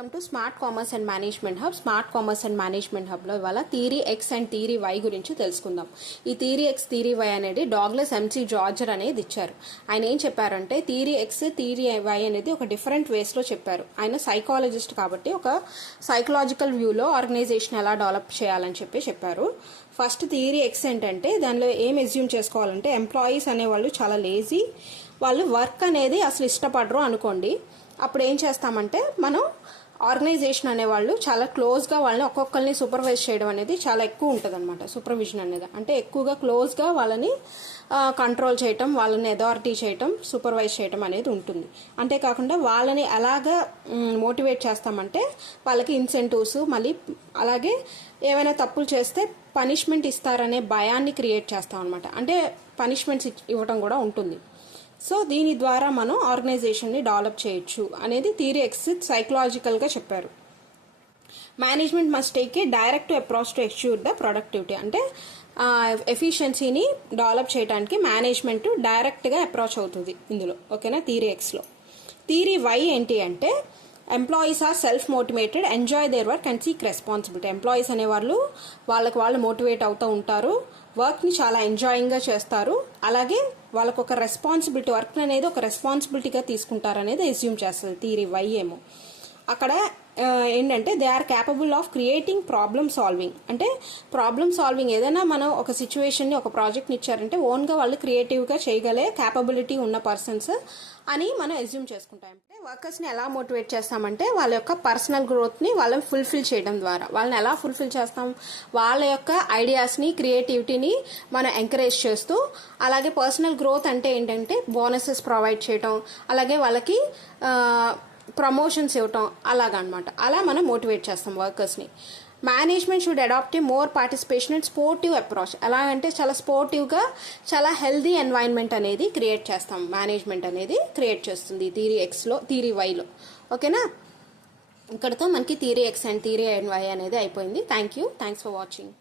Welcome to smart commerce and management hub. Smart commerce and management హబ్లో ఇవాళ theory X and theory Y గురించి తెలుసుకుందాం. ఈ theory X theory Y అనేది Douglas McGregor అనేది ఇచ్చారు. ఆయన ఏం చెప్పారంటే థియరీ ఎక్స్ థియరీ వై అనేది ఒక డిఫరెంట్ వేస్లో చెప్పారు. ఆయన సైకాలజిస్ట్ కాబట్టి ఒక సైకలాజికల్ వ్యూలో ఆర్గనైజేషన్ ఎలా డెవలప్ చేయాలని చెప్పారు. ఫస్ట్ థియరీ ఎక్స్ ఏంటంటే దానిలో ఏం ఎజ్యూమ్ చేసుకోవాలంటే ఎంప్లాయీస్ అనేవాళ్ళు చాలా లేజీ, వాళ్ళు వర్క్ అనేది అసలు ఇష్టపడరు అనుకోండి. అప్పుడు ఏం చేస్తామంటే మనం ఆర్గనైజేషన్ అనేవాళ్ళు చాలా క్లోజ్గా వాళ్ళని ఒక్కొక్కరిని సూపర్వైజ్ చేయడం అనేది చాలా ఎక్కువ ఉంటుంది అనమాట. సూపర్విజన్ అనేది అంటే ఎక్కువగా క్లోజ్గా వాళ్ళని కంట్రోల్ చేయటం, వాళ్ళని అథారిటీ చేయటం, సూపర్వైజ్ చేయటం అనేది ఉంటుంది. అంతేకాకుండా వాళ్ళని ఎలాగా మోటివేట్ చేస్తామంటే వాళ్ళకి ఇన్సెంటివ్స్, మళ్ళీ అలాగే ఏమైనా తప్పులు చేస్తే పనిష్మెంట్ ఇస్తారనే భయాన్ని క్రియేట్ చేస్తాం అనమాట. అంటే పనిష్మెంట్స్ ఇవ్వటం కూడా ఉంటుంది. సో దీని ద్వారా మనం ఆర్గనైజేషన్ని డెవలప్ చేయొచ్చు అనేది థియరీ ఎక్స్ సైకలాజికల్గా చెప్పారు. Management must take a direct approach to execute the productivity. అంటే ఎఫిషియన్సీని డెవలప్ చేయడానికి మేనేజ్మెంట్ డైరెక్ట్గా అప్రోచ్ అవుతుంది ఇందులో. ఓకేనా? థియరీ ఎక్స్లో. థియరీ వై ఏంటి అంటే employees are self motivated, enjoy their work and seek responsibility. Employees అనేవాళ్ళు వాళ్ళు మోటివేట్ అవుతూ ఉంటారు, వర్క్ని చాలా ఎంజాయింగ్గా చేస్తారు, అలాగే వాళ్ళకు ఒక రెస్పాన్సిబిలిటీ, వర్క్ అనేది ఒక రెస్పాన్సిబిలిటీగా తీసుకుంటారు అనేది ఎస్యూమ్ చేస్తుంది థియరీ వై. ఏమో అక్కడ ఏంటంటే they are capable of creating problem solving. అంటే ప్రాబ్లమ్ సాల్వింగ్ ఏదైనా మనం ఒక సిచ్యువేషన్ని, ఒక ప్రాజెక్ట్ని ఇచ్చారంటే ఓన్గా వాళ్ళు క్రియేటివ్గా చేయగలే క్యాపబిలిటీ ఉన్న పర్సన్స్ అని మనం ఎస్యూమ్ చేసుకుంటాం. అంటే వర్కర్స్ని ఎలా మోటివేట్ చేస్తామంటే వాళ్ళ యొక్క పర్సనల్ గ్రోత్ని వాళ్ళని ఫుల్ఫిల్ చేయడం ద్వారా. వాళ్ళని ఎలా ఫుల్ఫిల్ చేస్తాం? వాళ్ళ యొక్క ఐడియాస్ని, క్రియేటివిటీని మనం ఎంకరేజ్ చేస్తూ, అలాగే పర్సనల్ గ్రోత్ అంటే ఏంటంటే బోనసెస్ ప్రొవైడ్ చేయటం, అలాగే వాళ్ళకి ప్రమోషన్స్ ఇవ్వటం, అలాగనమాట. అలా మనం మోటివేట్ చేస్తాం వర్కర్స్ని. Management should adapt a more participation and sportive approach. ఎలా అంటే చాలా స్పోర్టివ్గా, చాలా హెల్దీ ఎన్వైరన్మెంట్ అనేది క్రియేట్ చేస్తాం. మేనేజ్మెంట్ అనేది క్రియేట్ చేస్తుంది థియరీ ఎక్స్లో, థియరీ వైలో. ఓకేనా? ఇక్కడతో మనకి theory X and theory Y అనేది అయిపోయింది. Thanks for watching.